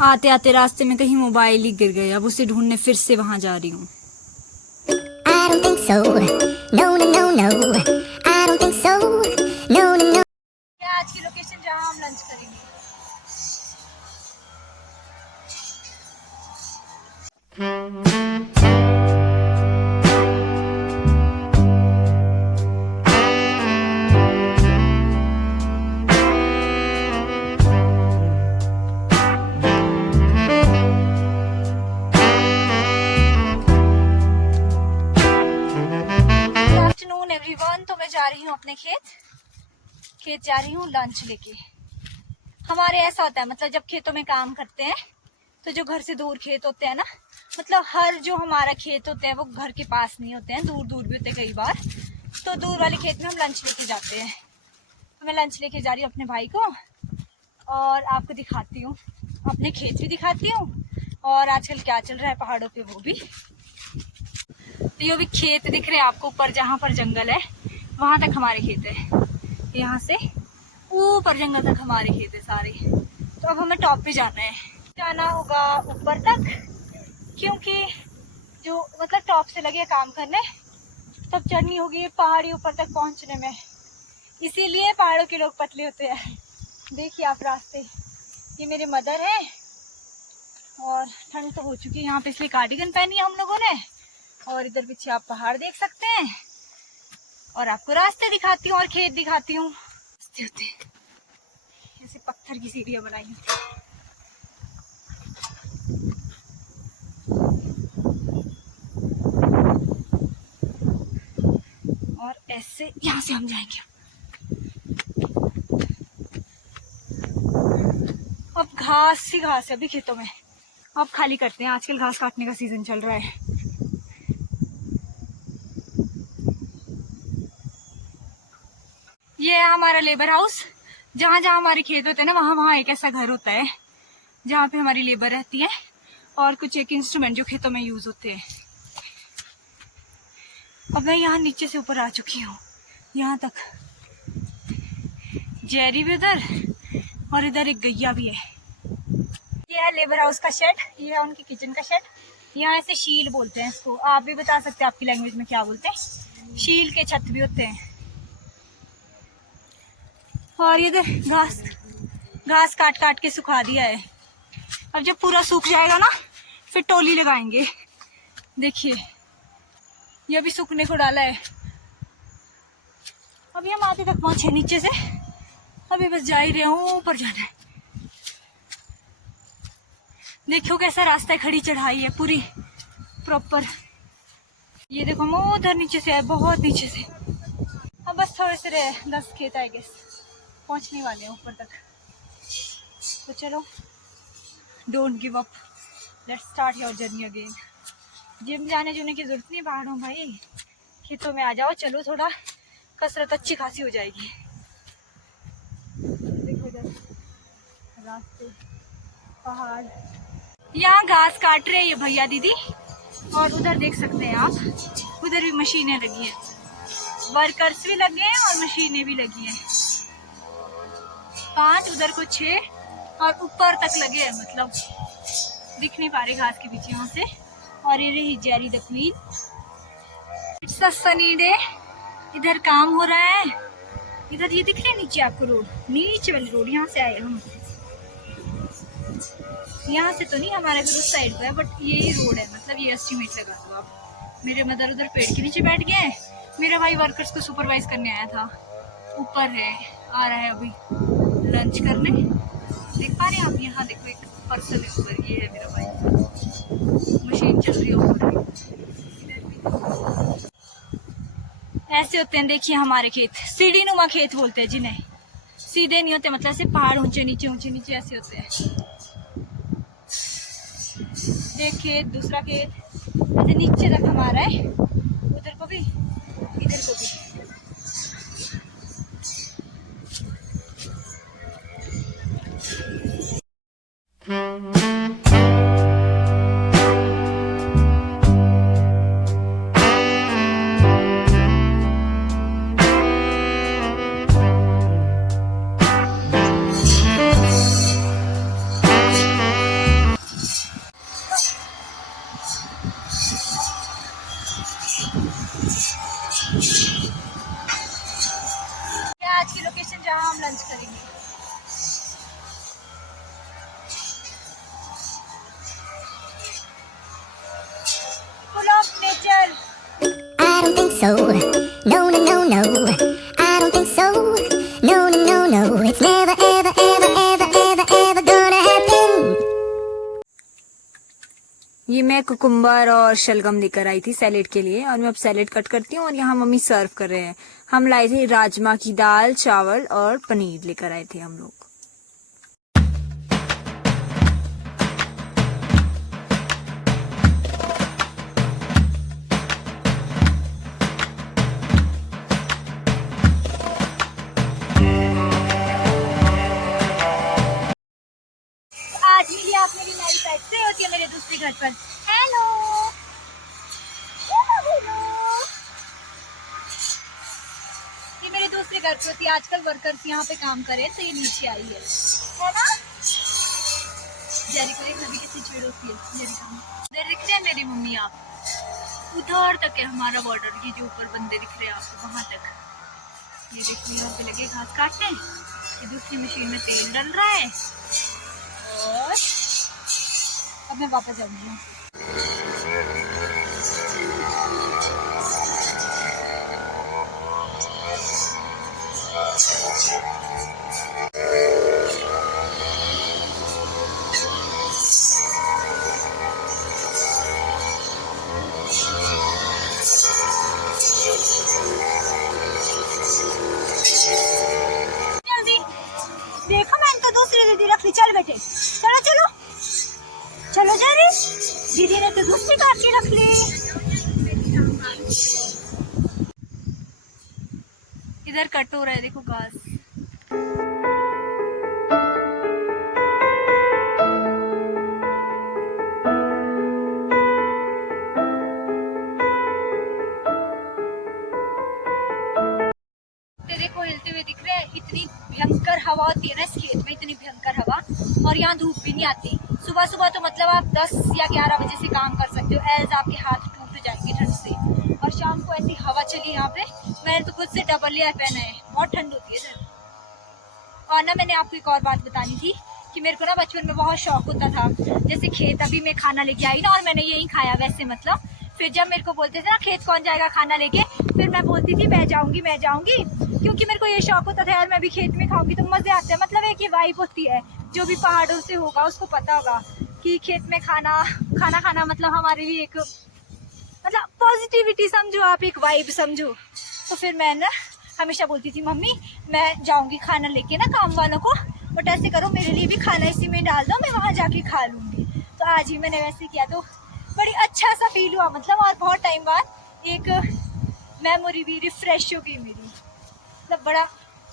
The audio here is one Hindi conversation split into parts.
आते आते रास्ते में कहीं मोबाइल ही गिर गया, अब उसे ढूंढने फिर से वहां जा रही हूँ। I don't think so. No, no, no, no. I don't think so. No, no, no. आज की लोकेशन जहाँ हम लंच करेंगे। आफ्टरनून एवरीवन, तो मैं जा रही हूँ अपने खेत जा रही हूँ लंच लेके। हमारे ऐसा होता है, मतलब जब खेतों में काम करते हैं तो जो घर से दूर खेत होते हैं ना, मतलब हर जो हमारा खेत होते हैं वो घर के पास नहीं होते हैं, दूर दूर भी होते हैं कई बार। तो दूर वाले खेत में हम लंच लेके जाते हैं। तो मैं लंच लेके जा रही हूँ अपने भाई को, और आपको दिखाती हूँ, अपने खेत भी दिखाती हूँ और आजकल क्या चल रहा है पहाड़ों पे वो भी। तो ये भी खेत दिख रहे हैं आपको ऊपर, जहाँ पर जंगल है वहां तक हमारे खेत है। यहाँ से ऊपर जंगल तक हमारे खेत है सारे। तो अब हमें टॉप पे जाना है, जाना होगा ऊपर तक, क्योंकि जो मतलब टॉप से लगे काम करने तब चढ़नी होगी पहाड़ी ऊपर तक पहुंचने में। इसीलिए पहाड़ों के लोग पतले होते हैं। देखिए आप रास्ते, ये मेरे मदर है, और ठंड तो हो चुकी है यहाँ पे इसलिए कार्डिगन पहनी है हम लोगों ने। और इधर पीछे आप पहाड़ देख सकते हैं, और आपको रास्ते दिखाती हूँ और खेत दिखाती हूँ। रास्ते होते हैं ऐसे पत्थर की सीढ़ियाँ बनाई होती हैं। और ऐसे यहाँ से हम जाएंगे। अब घास ही घास है अभी खेतों में, अब खाली करते हैं, आजकल घास काटने का सीजन चल रहा है। ये है हमारा लेबर हाउस। जहाँ जहाँ हमारे खेत होते हैं ना, वहाँ वहाँ एक ऐसा घर होता है जहाँ पे हमारी लेबर रहती है, और कुछ एक इंस्ट्रूमेंट जो खेतों में यूज होते हैं। अब मैं यहाँ नीचे से ऊपर आ चुकी हूँ, यहाँ तक। जेरी भी उधर, और इधर एक गैया भी है। ये है लेबर हाउस का शेड, ये है उनकी किचन का शेड। यहाँ ऐसे शील बोलते हैं इसको, आप भी बता सकते हैं आपकी लैंग्वेज में क्या बोलते हैं। शील के छत भी होते हैं। और ये घास काट काट के सुखा दिया है। अब जब पूरा सूख जाएगा ना, फिर टोली लगाएंगे। देखिए ये अभी सूखने को डाला है। अभी हम आधे तक पहुंचे नीचे से, अभी बस जा ही रहे हूँ, ऊपर जाना है। देखो कैसा रास्ता है, खड़ी चढ़ाई है पूरी प्रॉपर। ये देखो हम उधर नीचे से है, बहुत नीचे से। अब बस थोड़े से रहे 10 खेत आए गेस, पहुंचने वाले हैं ऊपर तक। तो चलो, don't give up, let's start your journey again. Gym जाने जुने की जरूरत नहीं पहाड़ों भाई, खेतों में आ जाओ, चलो थोड़ा कसरत अच्छी खासी हो जाएगी। देखो इधर रास्ते, पहाड़, यहाँ घास काट रहे हैं ये भैया दीदी, और उधर देख सकते हैं आप, उधर भी मशीनें लगी हैं, वर्कर्स भी लगे हैं और मशीनें भी लगी हैं। 5 उधर को 6 और ऊपर तक लगे हैं, मतलब दिख नहीं पा रहे घास के पीछे यहाँ से। और ये रही Jerry the queen. It's a sunny day, इधर काम हो रहा है। इधर ये दिख रहे हैं नीचे आपको रोड, नीचे वाली रोड, यहाँ से आए हम। यहाँ से तो नहीं, हमारा घर उस साइड पे है, बट यही रोड है, मतलब ये एस्टिमेट लगा दो आप। मेरे मदर उधर पेड़ के नीचे बैठ गए, मेरा भाई वर्कर्स को सुपरवाइज करने आया था, ऊपर है, आ रहा है अभी लंच करने। देख पा रहे हैं आप, यहाँ देखो एक पर्सन है ऊपर, ये है मेरा भाई, मशीन चल रही है ऊपर। ऐसे होते हैं देखिए हमारे खेत, सीढ़ी नुमा खेत बोलते हैं जिन्हें, सीधे नहीं होते, मतलब ऐसे पहाड़ ऊंचे नीचे ऐसे होते हैं। एक खेत, दूसरा खेत, ऐसे नीचे तक हमारा है, उधर को भी इधर को भी। so. No, no, no, no. I don't think so. No, no, no, no. It's never, ever, ever, ever, ever, ever gonna happen. ये मैं कुकुम्बर और शलगम लेकर आई थी सैलेड के लिए, और मैं अब सैलेड कट करती हूँ और यहाँ मम्मी सर्व कर रहे हैं। हम लाए थे राजमा की दाल, चावल और पनीर लेकर आए थे हम लोग। आज मिली आप मेरी नई साइड से, होती है मेरे दूसरे घर पर। हेलो ये मेरे दूसरे घर पे होती है। आजकल वर्कर्स यहाँ पे काम करे तो ये नीचे आई है ना। जेरी को एक नदी कितनी चिड़ होती है। जेरी काम उधर दिख रहे हैं मेरी मम्मी, आप उधर तक है हमारा बॉर्डर। ये जो ऊपर बंदे दिख रहे हैं आपको वहां तक, ये देखो यहाँ पे लगे घास काटने। ये दूसरी मशीन में तेल डल रहा है और अब मैं वापस जाऊंगी। जल्दी देखो, मैंने तो दूसरी दीदी रख ली। चल बेटे, चलो चलो चलो जरी, दीदी ने तो दूसरी काट के रख ली। इधर कट हो रहा है, देखो घास। देखो हिलते हुए दिख रहे हैं। इतनी भयंकर हवा होती है ना इस खेत में, इतनी भयंकर हवा, और यहाँ धूप भी नहीं आती। सुबह सुबह तो मतलब आप 10 या 11 बजे से काम कर सकते हो, एज आपके हाथ टूट जाएंगे ठंड से। और शाम को ऐसी हवा चली यहाँ पे, मैंने तो खुद से डबल लेयर पहना है, बहुत ठंड होती है इधर। और ना मैंने आपको एक और बात बतानी थी कि मेरे को ना बचपन में बहुत शौक होता था, जैसे खेत अभी मैं खाना लेके आई ना और मैंने यही खाया वैसे मतलब। फिर जब मेरे को बोलते थे ना खेत कौन जाएगा खाना लेके, फिर मैं बोलती थी मैं जाऊंगी, क्योंकि मेरे को ये शौक होता था यार मैं भी खेत में खाऊंगी तो मजे आते हैं। मतलब एक ये वाइब होती है, जो भी पहाड़ों से होगा उसको पता होगा कि खेत में खाना खाना मतलब हमारे लिए एक मतलब पॉजिटिविटी समझो आप, एक वाइब समझो। तो फिर मैं ना हमेशा बोलती थी मम्मी मैं जाऊंगी खाना लेके ना काम वालों को, बट ऐसे करो मेरे लिए भी खाना इसी में डाल दो, मैं वहां जाके खा लूंगी। तो आज ही मैंने वैसे किया तो बड़ी अच्छा सा फील हुआ मतलब, और बहुत टाइम बाद एक मेमोरी भी रिफ्रेश हो गई मेरी, मतलब बड़ा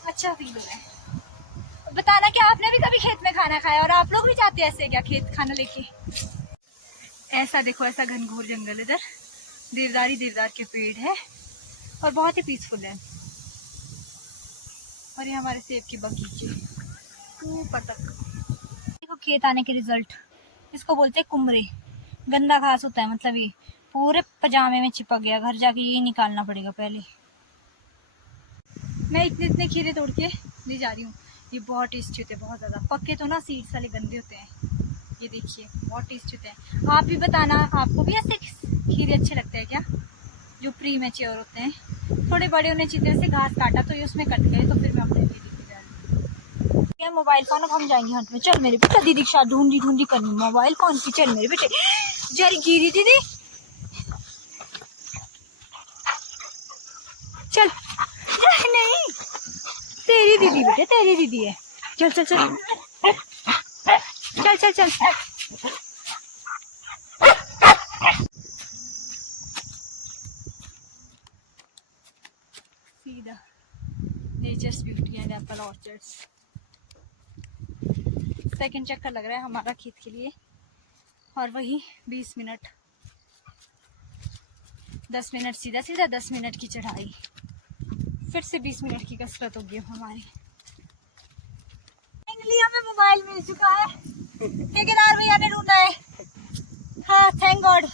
अच्छा फील हो रहा है। बताना कि आपने भी कभी खेत में खाना खाया, और आप लोग भी जाते हैं ऐसे क्या खेत खाना लेके। ऐसा देखो, ऐसा घनघोर जंगल, इधर देवदार के पेड़ है और बहुत ही पीसफुल है। और ये हमारे सेब के बगीचे ऊपर तक। देखो खेत आने के रिजल्ट, इसको बोलते हैं कुमरे। गंदा घास होता है, मतलब ये पूरे पजामे में चिपक गया, घर जाके ये निकालना पड़ेगा पहले। मैं इतने खीरे तोड़ के ले जा रही हूँ। ये बहुत टेस्टी होते हैं, बहुत ज़्यादा। पक्के तो ना सीड्स वाले गंदे होते हैं, ये देखिए बहुत टेस्टी होते हैं। आप भी बताना आपको भी ऐसे खीरे अच्छे लगते हैं क्या, जो प्री मैच्योर होते हैं। थोड़े बड़े होने चाहिए, से घास काटा तो ये उसमें कट गए, तो फिर मैं अपने लिए लेके जा रही हूँ। मोबाइल फोन, अब हम जाएंगे हट में। चल मेरे बेटा, दीदी के साथ ढूंढी करनी मोबाइल फोन की। चल मेरे बेटे, जरी गिरी दीदी, चल नहीं तेरी दीदी बेटे, तेरी दीदी है। चल चल चल चल चल चल। सीधा nature's beauty and apple orchards. Second चक्कर लग रहा है हमारा खेत के लिए, और वही 20 मिनट 10 मिनट सीधा 10 मिनट की चढ़ाई, फिर से 20 मिनट की कसरत होगी हमारी। फाइनली हमें मोबाइल मिल चुका है, ठेकेदार भैया ने ढूंढा है। हाँ थैंक गॉड,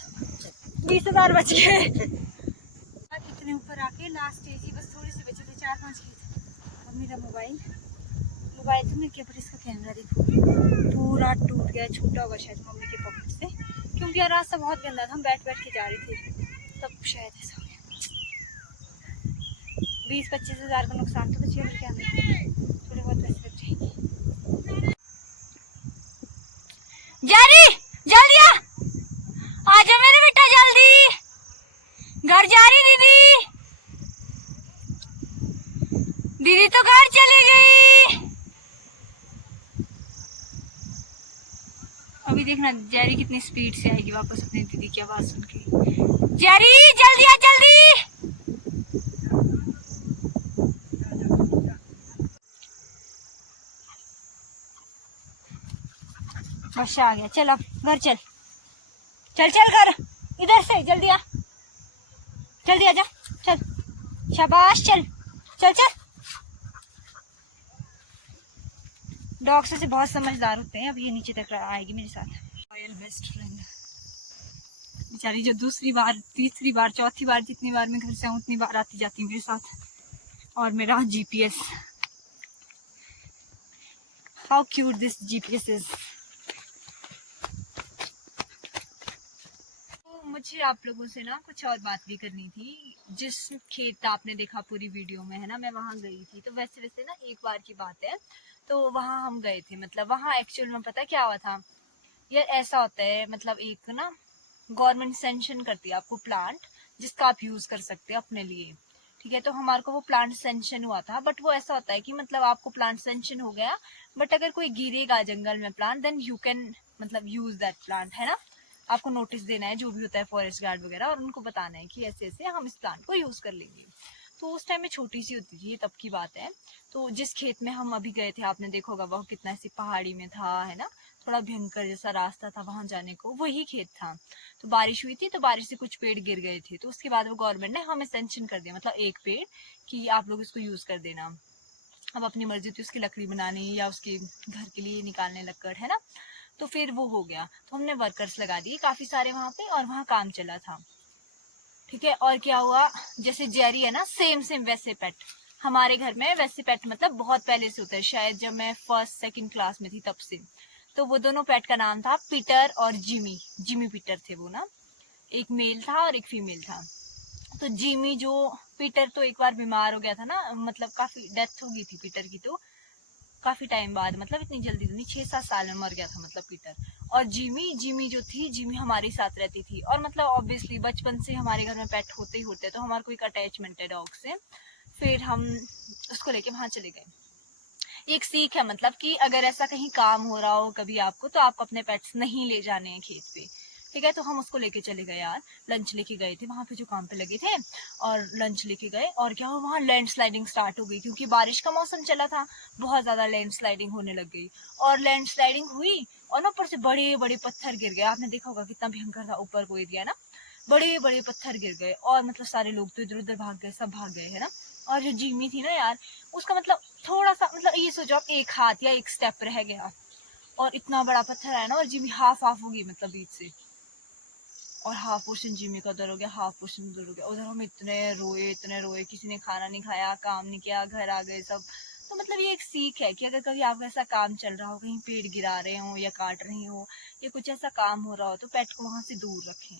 20,000 बच गए। इतने ऊपर आके लास्ट स्टेज ही, बस थोड़ी सी बचे थे, 4-5 खेत। अब मेरा मोबाइल तो मेरे के, पर इसका कैमरा देखो पूरा टूट गया, छूटा हुआ शायद मम्मी के पॉकेट से, क्योंकि यार रास्ता बहुत गंदा था, हम बैठ के जा रहे थे, तब शायद ऐसा हो गया। 20-25 हज़ार का नुकसान तो बचिए क्या थोड़े बहुत पैसे बच जाएंगे। जारी जल्दी आ जाओ मेरे बेटा, जल्दी घर जा रही दीदी। दीदी तो घर चली गई। अभी देखना जेरी कितनी स्पीड से आएगी वापस अपनी दीदी की आवाज सुन के। जेरी जल्दी आ जल्दी। वर्षा आ गया, चल अब घर चल, चल चल घर, इधर से जल्दी आ, जल्दी आ जा, चल शाबाश, चल चल चल। डॉग्स से बहुत समझदार होते हैं। अब ये नीचे तक आएगी मेरे साथ। रॉयल बेस्ट फ्रेंड बेचारी, जो दूसरी बार, तीसरी बार, चौथी बार, जितनी बार मैं घर से आऊँ उतनी बार आती जाती मेरे साथ। और मेरा GPS, how cute this GPS is. मुझे आप लोगों से ना कुछ और बात भी करनी थी। जिस खेत आपने देखा पूरी वीडियो में है ना, मैं वहां गई थी। तो वैसे वैसे ना एक बार की बात है, तो वहां हम गए थे। मतलब वहां एक्चुअल में पता क्या हुआ था यार, ऐसा होता है मतलब एक ना गवर्नमेंट सेंशन करती है आपको प्लांट, जिसका आप यूज कर सकते हैं अपने लिए। ठीक है, तो हमारे को वो प्लांट सेंशन हुआ था। बट वो ऐसा होता है कि मतलब आपको प्लांट सेंशन हो गया, बट अगर कोई गिरेगा जंगल में प्लांट, देन यू कैन मतलब यूज दैट प्लांट, है ना। आपको नोटिस देना है जो भी होता है फॉरेस्ट गार्ड वगैरह, और उनको बताना है कि ऐसे ऐसे हम इस प्लांट को यूज कर लेंगे। तो उस टाइम में छोटी सी होती थी, तब की बात है। तो जिस खेत में हम अभी गए थे, आपने देखा होगा वह कितना ऐसी पहाड़ी में था, है ना, थोड़ा भयंकर जैसा रास्ता था वहां जाने को, वही खेत था। तो बारिश हुई थी, तो बारिश से कुछ पेड़ गिर गए थे। तो उसके बाद वो गवर्नमेंट ने हमें सेंशन कर दिया, मतलब एक पेड़ कि आप लोग इसको यूज कर देना। अब अपनी मर्जी थी उसकी लकड़ी बनानी या उसके घर के लिए निकालने लक्कड़, है ना। तो फिर वो हो गया, तो हमने वर्कर्स लगा दिए काफी सारे वहां पे, और वहां काम चला था। ठीक है, और क्या हुआ, जैसे जेरी है ना, सेम सेम वैसे पेट हमारे घर में, वैसे पेट मतलब बहुत पहले से होता है, शायद जब मैं फर्स्ट सेकंड क्लास में थी तब से। तो वो दोनों पेट का नाम था पीटर और जिमी। जिमी पीटर थे वो ना, एक मेल था और एक फीमेल था। तो जिमी जो, पीटर तो एक बार बीमार हो गया था ना, मतलब काफी डेथ हो गई थी पीटर की, तो काफी टाइम बाद, मतलब इतनी जल्दी तो नहीं, 6-7 साल में मर गया था मतलब पीटर। और जिमी, जिमी जो थी, जिमी हमारे साथ रहती थी। और मतलब ऑब्वियसली बचपन से हमारे घर में पेट होते ही होते, तो हमारे को एक अटैचमेंट है डॉग से। फिर हम उसको लेके वहां चले गए। एक सीख है मतलब कि अगर ऐसा कहीं काम हो रहा हो कभी आपको, तो आपको अपने पेट्स नहीं ले जाने हैं खेत पे। ठीक है, तो हम उसको लेके चले गए यार, लंच लेके गए थे वहां पे जो काम पे लगे थे, और लंच लेके गए। और क्या हुआ, वहां लैंडस्लाइडिंग स्टार्ट हो गई, क्योंकि बारिश का मौसम चला था, बहुत ज्यादा लैंडस्लाइडिंग होने लग गई। और लैंडस्लाइडिंग हुई, और ना ऊपर से बड़े बड़े पत्थर गिर गए। आपने देखा होगा कितना भयंकर था ऊपर को एरिया ना, बड़े बड़े पत्थर गिर गए। और मतलब सारे लोग तो इधर उधर भाग गए, सब भाग गए, है ना। और जो जिमी थी ना यार, उसका मतलब थोड़ा सा, मतलब ये सोचो आप, एक हाथ या एक स्टेप रह गया, और इतना बड़ा पत्थर है ना, और जिमी हाफ हाफ होगी मतलब बीच से, और हाफ पोर्शन जिमी का उधर हो गया, हाफ पोर्शन उधर हो गया। उधर हम इतने रोए, किसी ने खाना नहीं खाया, काम नहीं किया, घर आ गए सब। तो मतलब ये एक सीख है कि अगर कभी आपका ऐसा काम चल रहा हो, कहीं पेड़ गिरा रहे हो या काट रही हो, या कुछ ऐसा काम हो रहा हो, तो पेट को वहां से दूर रखें।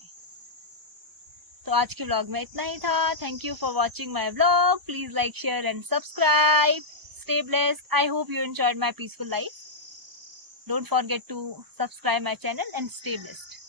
तो आज के व्लॉग में इतना ही था। Thank you for watching my vlog. Please like, share and subscribe. Stay blessed. I hope you enjoyed my peaceful life. Don't forget to subscribe my channel and stay blessed.